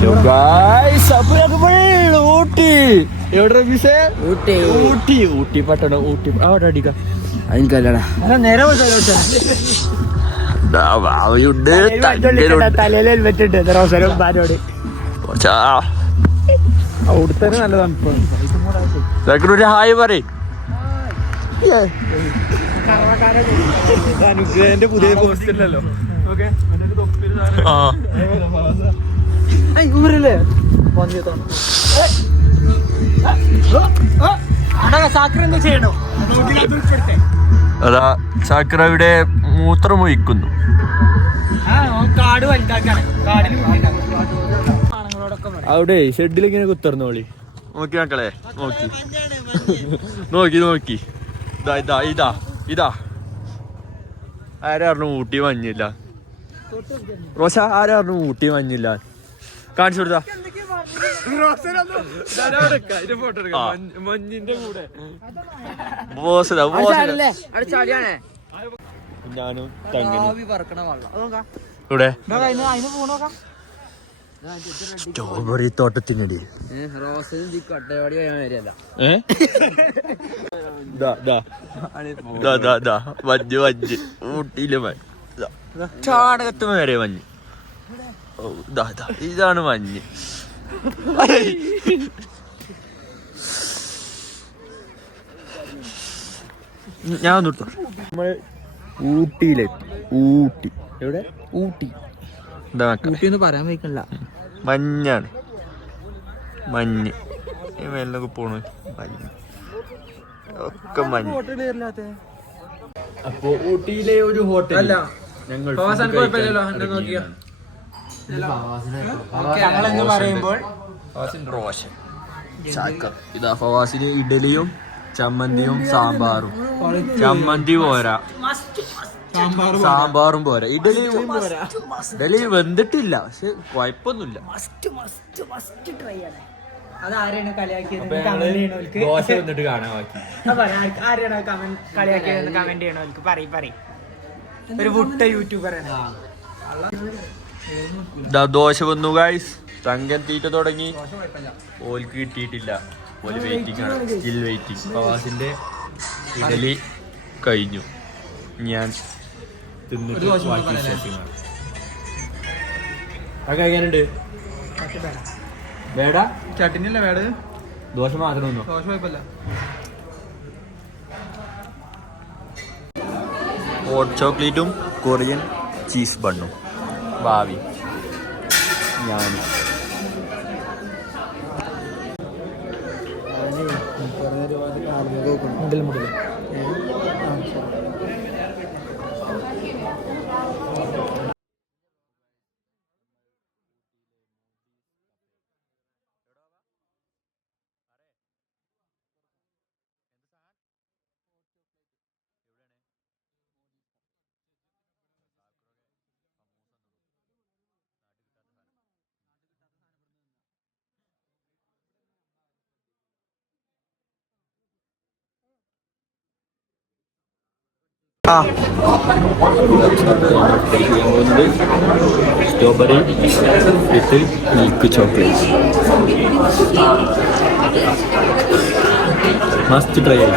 Hello guys, അപ്പൊ ഊട്ടി എവിടെ മിസ്സേ? ഊട്ടി ഊട്ടി ഊട്ടി പട്ടണം. ഊട്ടി അവിടെ അടിക്കാം. എനിക്കല്ലടാ നേരെ തലയിൽ ഹെൽമെറ്റ് ഉണ്ട് റോസനും ഭാരോട്. അവിടുത്തെ നല്ല തണുപ്പാണ്. ഹായ് പറയും. അനുഗ്രഹന്റെ പുതിയ പോസ്റ്റില്ലല്ലോ. ഊരല്ലേ ചെയ്യണോ? അതാ ചാക്രയുടെ മൂത്രം ഒഴിക്കുന്നു. കാട് വലുതാക്കാണ്. അവിടെ ഷെഡിൽ ഇങ്ങനെ കുത്തർന്നോളി. നോക്കി മക്കളെ, നോക്കി നോക്കി നോക്കി. ഇതാ ഇതാ ഇതാ ഇതാ ആരായിരുന്നു ഊട്ടി മഞ്ഞില്ല? റോഷ ആരായിരുന്നു ഊട്ടി മഞ്ഞില്ല? കാണിച്ചു കൊടുത്താ മഞ്ഞിന്റെ കൂടെ ഞാനും ഇവിടെ സ്ട്രോബെറി തോട്ടത്തിനടി മഞ്ഞ് മഞ്ഞ് ഊട്ടിയിലെ മഞ്ഞ് ചാണകത്തും വരെ മഞ്ഞ്. ഇതാണ് മഞ്ഞ്. ഞാൻ നിർത്താം. നമ്മള് ഊട്ടിയിലെത്തി. ഊട്ടി എവിടെ? ഊട്ടി. ഊട്ടി എന്ന് പറയാൻ വയ്ക്കണില്ല. മഞ്ഞാണ്, മഞ്ഞ്. മേലൊക്കെ പോണു മഞ്ഞ് ഒക്കെ മഞ്ഞ്. അപ്പൊ ഊട്ടിയിലെ ഒരു ഹോട്ടൽ ഞങ്ങൾ റോഷൻ ഇതാ ഫവാസിന് ഇഡലിയും ചമ്മന്തിയും സാമ്പാറും. ചമ്മന്തി പോരാ, സാമ്പാറും പോരാ. ഇഡലി വെന്തിട്ടില്ല, പക്ഷെ കുഴപ്പമൊന്നുമില്ല. ദോശ വന്നിട്ട് കാണാൻ ബാക്കി. ദോശ വന്നു ഗൈസ്. തങ്കൻ തീറ്റ തുടങ്ങി. ഓൽക്ക് കിട്ടിയിട്ടില്ല. ഓല് വെയിറ്റിംഗ് ആണ്, സ്റ്റിൽ വെയിറ്റിംഗ്. ഫവാസിന്റെ ഇഡലി കഴിഞ്ഞു. ഞാൻ തിന്നിട്ട് ബാക്കി വിശേഷങ്ങളാണ്. അത് കഴിക്കാനുണ്ട്. വേട ചട്ടിനല്ല വേട, ദോശ മാത്രം ഒന്നോ? ദോശ കുഴപ്പമില്ല. ഹോട്ട് ചോക്ലേറ്റും കൊറിയൻ ചീസ് ബണ്ണും. ഭാവി ഞാൻ strawberry with milk chocolate. Must try ആയി.